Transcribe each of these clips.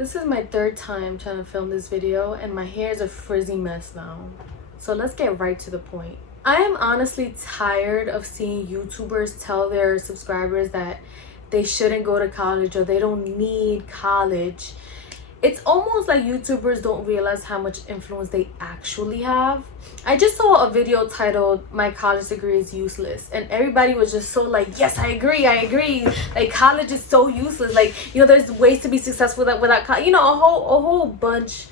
This is my third time trying to film this video and my hair is a frizzy mess now. So let's get right to the point. I am honestly tired of seeing YouTubers tell their subscribers that they shouldn't go to college or they don't need college. It's almost like YouTubers don't realize how much influence they actually have. I just saw a video titled "My college degree is useless," and everybody was just so like, yes, I agree, like college is so useless, like, you know, there's ways to be successful without college, you know, a whole bunch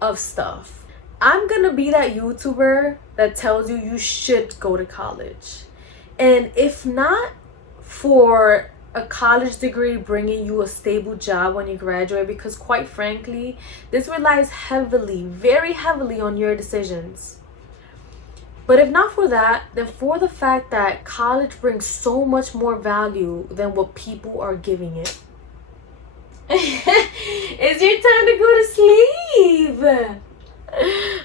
of stuff. I'm gonna be that YouTuber that tells you you should go to college, and if not for a college degree bringing you a stable job when you graduate, because quite frankly, this relies heavily, very heavily on your decisions. But if not for that, then for the fact that college brings so much more value than what people are giving it. It's your time to go to sleep.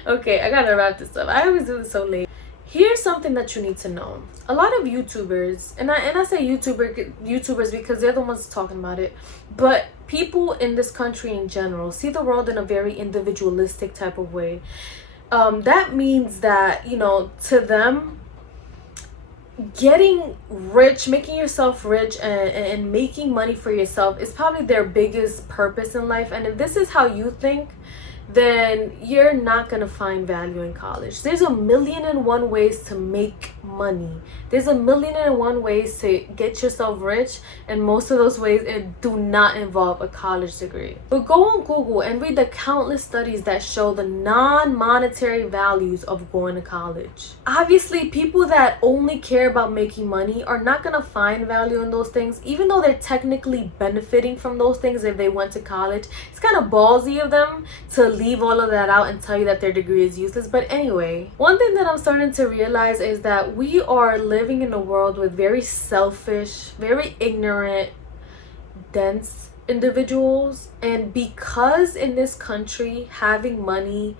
Okay, I gotta wrap this up. I always do this so late. Here's something that you need to know. A lot of YouTubers, and I say YouTubers because they're the ones talking about it, but people in this country in general see the world in a very individualistic type of way. That means that, you know, to them, getting rich, making yourself rich and making money for yourself is probably their biggest purpose in life. And if this is how you think, then you're not gonna find value in college. There's a million and one ways to make money. There's a million and one ways to get yourself rich, and most of those ways do not involve a college degree. But go on Google and read the countless studies that show the non-monetary values of going to college. Obviously, people that only care about making money are not gonna find value in those things, even though they're technically benefiting from those things if they went to college. It's kind of ballsy of them to leave all of that out and tell you that their degree is useless. But anyway, one thing that I'm starting to realize is that we are living in a world with very selfish, very ignorant, dense individuals. And because in this country having money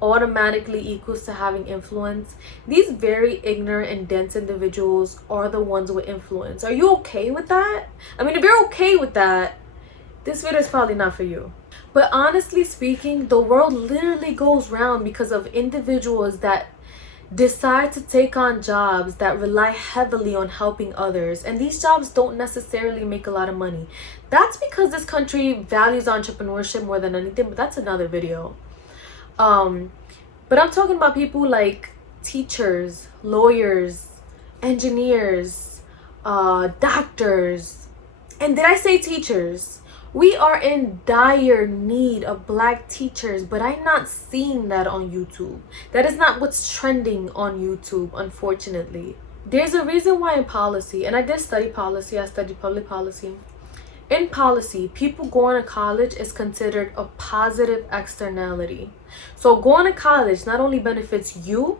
automatically equals to having influence, these very ignorant and dense individuals are the ones with influence. Are you okay with that? I mean, if you're okay with that, this video is probably not for you. But honestly speaking, the world literally goes round because of individuals that decide to take on jobs that rely heavily on helping others, and these jobs don't necessarily make a lot of money. That's because this country values entrepreneurship more than anything, but that's another video. But I'm talking about people like teachers, lawyers, engineers, doctors. And did I say teachers? We are in dire need of black teachers, but I'm not seeing that on YouTube. That is not what's trending on YouTube, unfortunately. There's a reason why in policy, and I did study policy, I studied public policy. In policy, people going to college is considered a positive externality. So going to college not only benefits you,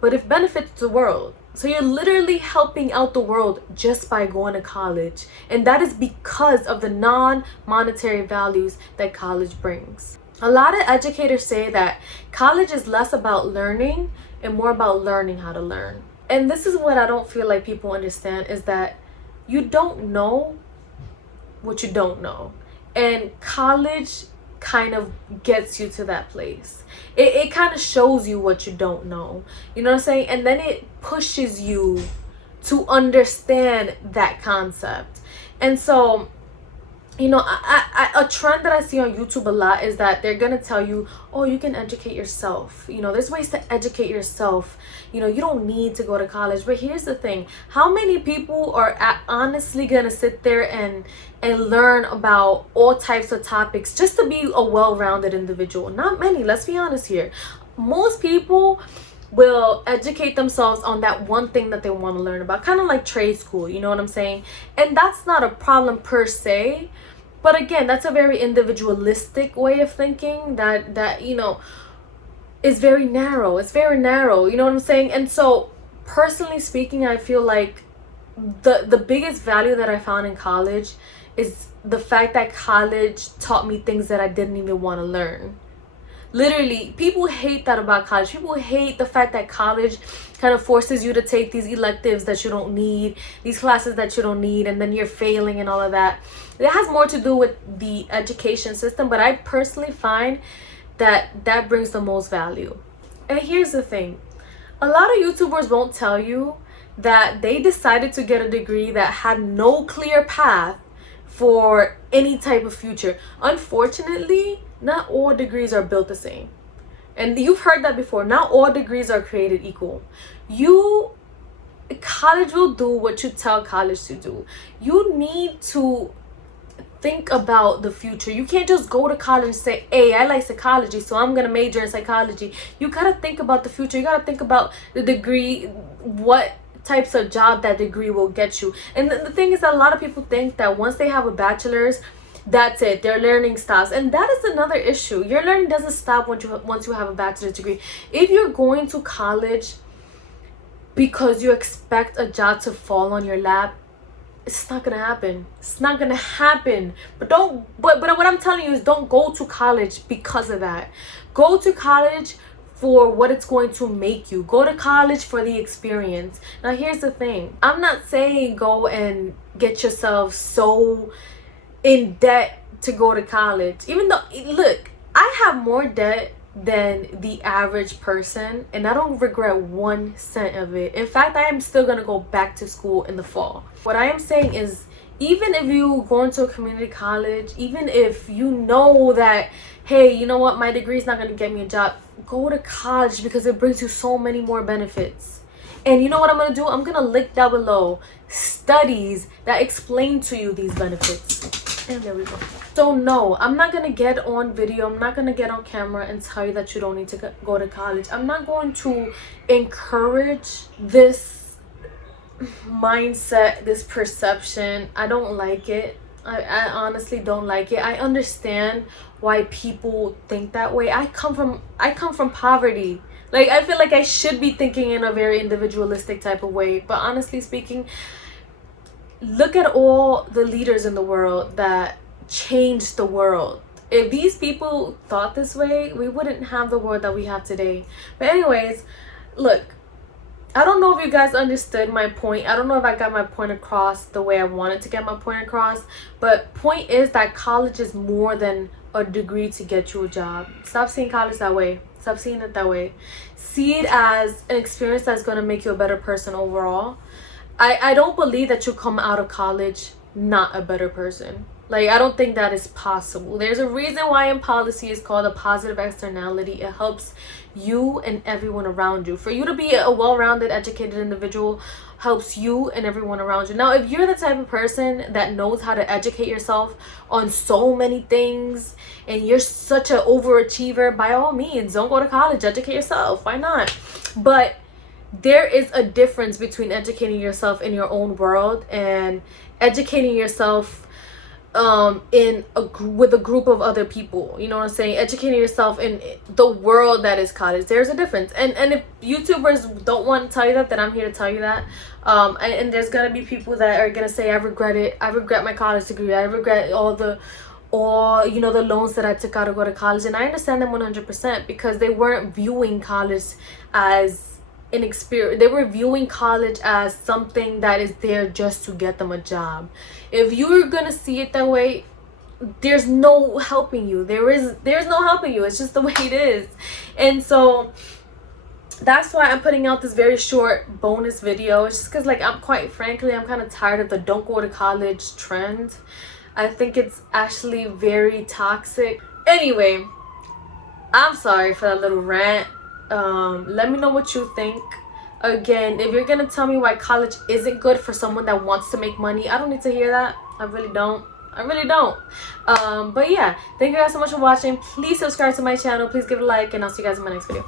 but it benefits the world. So you're literally helping out the world just by going to college. And that is because of the non-monetary values that college brings. A lot of educators say that college is less about learning and more about learning how to learn. And this is what I don't feel like people understand, is that you don't know what you don't know. And college kind of gets you to that place. It kind of shows you what you don't know, you know what I'm saying? And then it pushes you to understand that concept. And so, you know, a trend that I see on YouTube a lot is that they're gonna tell you, oh, you can educate yourself. You know, there's ways to educate yourself. You know, you don't need to go to college. But here's the thing. How many people are honestly gonna sit there and learn about all types of topics just to be a well-rounded individual? Not many, let's be honest here. Most people will educate themselves on that one thing that they want to learn about, kind of like trade school, you know what I'm saying? And that's not a problem per se, but again, that's a very individualistic way of thinking that you know, is very narrow. It's very narrow, you know what I'm saying? And so personally speaking, I feel like the biggest value that I found in college is the fact that college taught me things that I didn't even want to learn. Literally, people hate that about college. People hate the fact that college kind of forces you to take these electives that you don't need, these classes that you don't need, and then you're failing and all of that. It has more to do with the education system, but I personally find that that brings the most value. And here's the thing. A lot of YouTubers won't tell you that they decided to get a degree that had no clear path for any type of future. Unfortunately, not all degrees are built the same. And you've heard that before. Not all degrees are created equal. College will do what you tell college to do. You need to think about the future. You can't just go to college and say, hey, I like psychology, so I'm gonna major in psychology. You gotta think about the future. You gotta think about the degree, what types of job that degree will get you. And the thing is that a lot of people think that once they have a bachelor's, that's it, their learning stops. And that is another issue. Your learning doesn't stop once you have a bachelor's degree. If you're going to college because you expect a job to fall on your lap, it's not gonna happen. It's not gonna happen. But what I'm telling you is, don't go to college because of that. Go to college for what it's going to make you. Go to college for the experience. Now here's the thing. I'm not saying go and get yourself so in debt to go to college. Even though, look, I have more debt than the average person, and I don't regret 1 cent of it. In fact, I am still gonna go back to school in the fall. What I am saying is, even if you go into a community college, even if you know that, hey, you know what, my degree is not gonna get me a job, go to college because it brings you so many more benefits. And you know what I'm gonna do? I'm gonna link down below studies that explain to you these benefits. And there we go. So no, I'm not gonna get on video, I'm not gonna get on camera and tell you that you don't need to go to college. I'm not going to encourage this mindset, this perception. I don't like it. I honestly don't like it. I understand why people think that way. I come from poverty. Like, I feel like I should be thinking in a very individualistic type of way, but honestly speaking, look at all the leaders in the world that changed the world. If these people thought this way, we wouldn't have the world that we have today. But anyways, look, I don't know if you guys understood my point. I don't know if I got my point across the way I wanted to get my point across. But point is that college is more than a degree to get you a job. Stop seeing college that way. Stop seeing it that way. See it as an experience that's going to make you a better person overall. I don't believe that you come out of college not a better person. Like, I don't think that is possible. There's a reason why in policy is called a positive externality. It helps you and everyone around you. For you to be a well-rounded, educated individual helps you and everyone around you. Now, if you're the type of person that knows how to educate yourself on so many things and you're such an overachiever, by all means, don't go to college. Educate yourself. Why not? But there is a difference between educating yourself in your own world and educating yourself with a group of other people. You know what I'm saying? Educating yourself in the world that is college. There's a difference. And if YouTubers don't want to tell you that, then I'm here to tell you that. And there's gonna be people that are gonna say, I regret it. I regret my college degree. I regret all the loans that I took out to go to college. And I understand them 100% because they weren't viewing college as an experience. They were viewing college as something that is there just to get them a job. If you're gonna see it that way, there's no helping you. There's no helping you. It's just the way it is. And so that's why I'm putting out this very short bonus video. It's just because, like, I'm kind of tired of the don't go to college trend. I think it's actually very toxic. Anyway, I'm sorry for that little rant. Let me know what you think. Again, if you're gonna tell me why college isn't good for someone that wants to make money, I don't need to hear that. I really don't. But yeah, thank you guys so much for watching. Please subscribe to my channel. Please give it a like, and I'll see you guys in my next video.